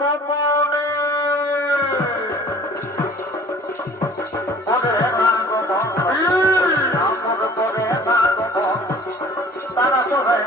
গোপনে তারা সহে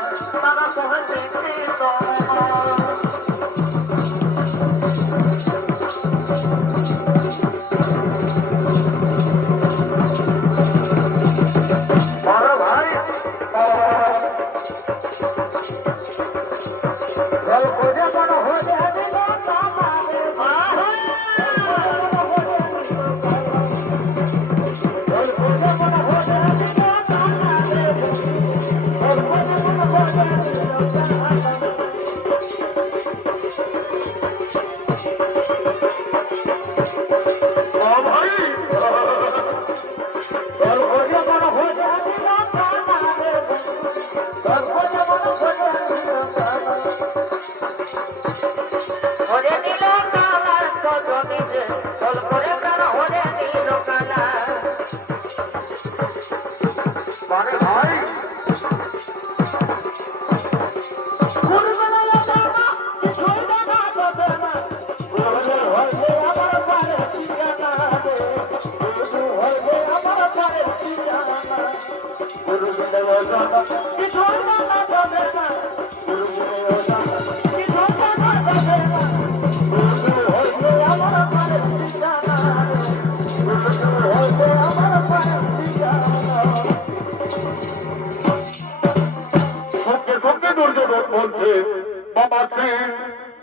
বলছে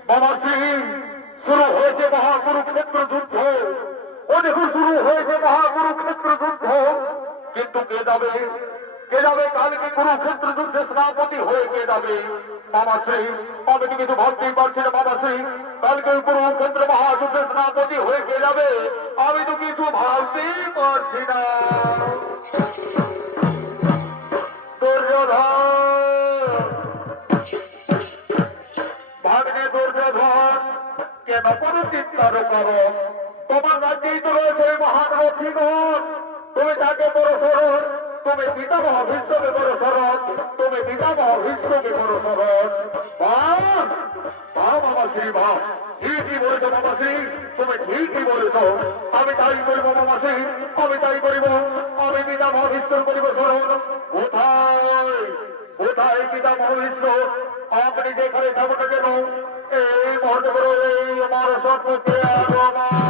বাবা সিং শুরু হয়েছে মহাকুরুক্ষেত্র যুদ্ধ। ও দেখুন শুরু হয়েছে মহাকুরুক্ষেত্র যুদ্ধ, কিন্তু কে যাবে কালকে কুরুক্ষেত্র যুদ্ধে সেনাপতি হয়ে কে যাবে? বাবা সিং। আমি তো কিছু ভাবতেই পারছি না বাবা সিং, কালকে কুরুক্ষেত্র মহাযুদ্ধে সেনাপতি হয়ে কে যাবে? আমি তো কিছু ভাবতেই পারছি না। দুর্যোধন, ভাগ্নে দুর্যোধন, কেন কোনো চিৎকার করো? তোমার রাজ্যেই তো রয়েছে মহান রথীগণ, তুমি তাকে বড় শরণ, তুমি পিতামহ ভীষ্মকে বড় শরণ, তুমি পিতামহ ভীষ্মকে বড় শরণ। বাবা শ্রী বাহ, ঠিকই বলেছ বাবা শ্রী, তুমি ঠিকই বলেছ। আমি তাই করিব বাবা শ্রী, আমি তাই করিব। আমি পিতামহ ভীষ্ম করিব শরণ। কোথায় পিতামহ ভীষ্ম? আপনি যেখানে যাবো না কেন এই মুহূর্তে করে আমার সম্পর্কে আগমন।